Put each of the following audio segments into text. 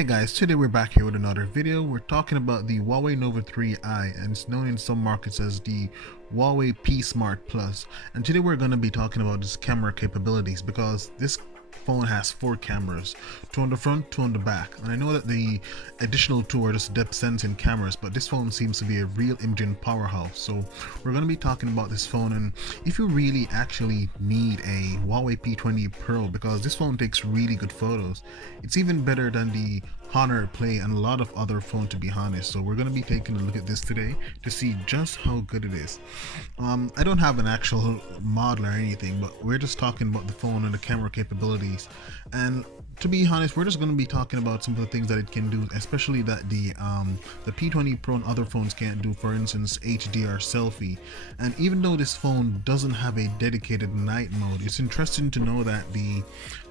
Okay guys, today we're back here with another video. We're talking about the Huawei Nova 3i, and it's known in some markets as the Huawei P Smart Plus. And today we're going to be talking about its camera capabilities, because this phone has 4 cameras, 2 on the front, 2 on the back. And I know that the additional 2 are just depth sensing cameras, but this phone seems to be a real imaging powerhouse. So we're going to be talking about this phone, and if you really actually need a Huawei P20 Pro, because this phone takes really good photos. It's even better than the Honor Play and a lot of other phones, to be honest. So we're going to be taking a look at this today to see just how good it is. I don't have an actual model or anything, but we're just talking about the phone and the camera capabilities. And to be honest, we're just going to be talking about some of the things that it can do, especially that the P20 Pro and other phones can't do. For instance, HDR selfie. And even though this phone doesn't have a dedicated night mode, it's interesting to know that the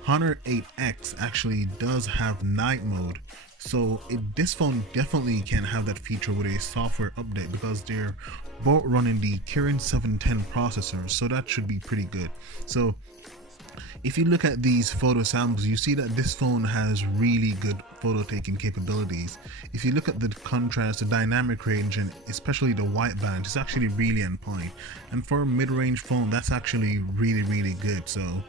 Honor 8X actually does have night mode. So this phone definitely can have that feature with a software update, because they're both running the Kirin 710 processors, so that should be pretty good. So if you look at these photo samples, you see that this phone has really good photo taking capabilities. If you look at the contrast, the dynamic range, and especially the white band, it's actually really on point. And for a mid-range phone, that's actually really good. So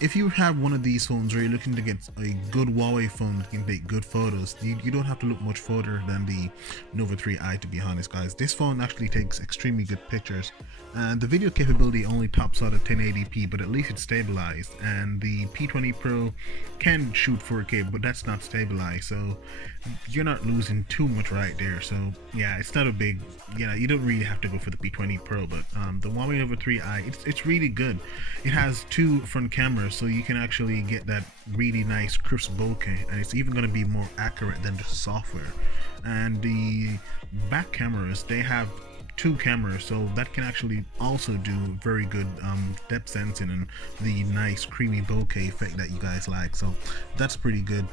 if you have one of these phones, or you're looking to get a good Huawei phone that can take good photos, you don't have to look much further than the Nova 3i, to be honest guys. This phone actually takes extremely good pictures, and the video capability only tops out at 1080p, but at least it's stabilized. And the P20 Pro can shoot 4K, but that's not stabilized, so you're not losing too much right there. So yeah, it's not a big, you don't really have to go for the P20 Pro. But the Huawei Nova 3i, it's really good. It has 2 front cameras, so you can actually get that really nice crisp bokeh, and it's even going to be more accurate than the software. And the back cameras, they have 2 cameras, so that can actually also do very good depth sensing and the nice creamy bokeh effect that you guys like. So that's pretty good.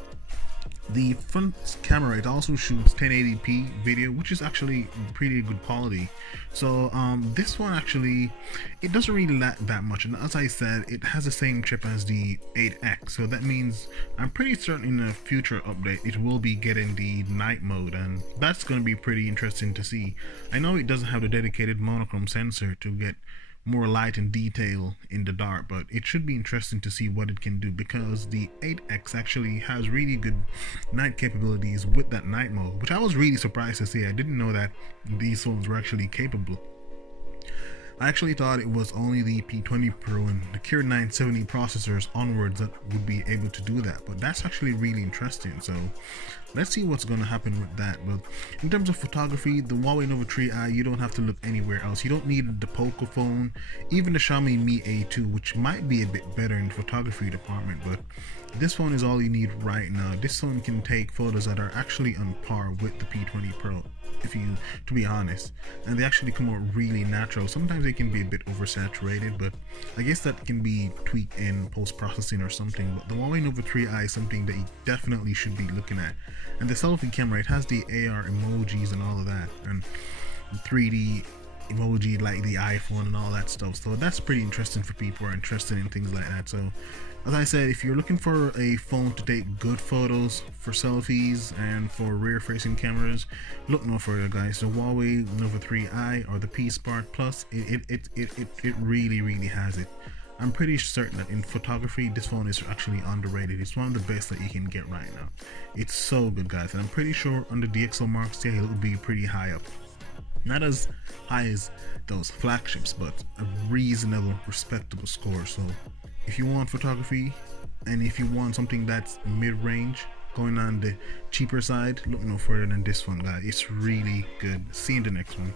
The front camera, it also shoots 1080p video, which is actually pretty good quality. So this one actually, it doesn't really lack that much, and as I said, it has the same chip as the 8X, so that means I'm pretty certain in a future update it will be getting the night mode, and that's going to be pretty interesting to see. I know it doesn't have the dedicated monochrome sensor to get more light and detail in the dark, but it should be interesting to see what it can do, because the 8X actually has really good night capabilities with that night mode, which I was really surprised to see. I didn't know that these phones were actually capable. I actually thought it was only the P20 Pro and the Kirin 970 processors onwards that would be able to do that, but that's actually really interesting. So let's see what's going to happen with that. But in terms of photography, the Huawei Nova 3i, you don't have to look anywhere else. You don't need the Poco phone, even the Xiaomi Mi A2, which might be a bit better in the photography department, but this phone is all you need right now. This phone can take photos that are actually on par with the P20 Pro, to be honest, and they actually come out really natural. Sometimes they can be a bit oversaturated, but I guess that can be tweaked in post-processing or something. But the Huawei Nova 3i is something that you definitely should be looking at. And the selfie camera, it has the AR emojis and all of that, and 3D emoji like the iPhone and all that stuff, so that's pretty interesting for people who are interested in things like that. So as I said, if you're looking for a phone to take good photos for selfies and for rear facing cameras, look no further guys. The Huawei Nova 3i or the P Smart Plus, it really has it. I'm pretty certain that in photography this phone is actually underrated. It's one of the best that you can get right now. It's so good guys, and I'm pretty sure on the DxO Mark scale it will be pretty high up. Not as high as those flagships, but a reasonable, respectable score. So if you want photography, and if you want something that's mid-range, going on the cheaper side, look no further than this one guys. It's really good. See you in the next one.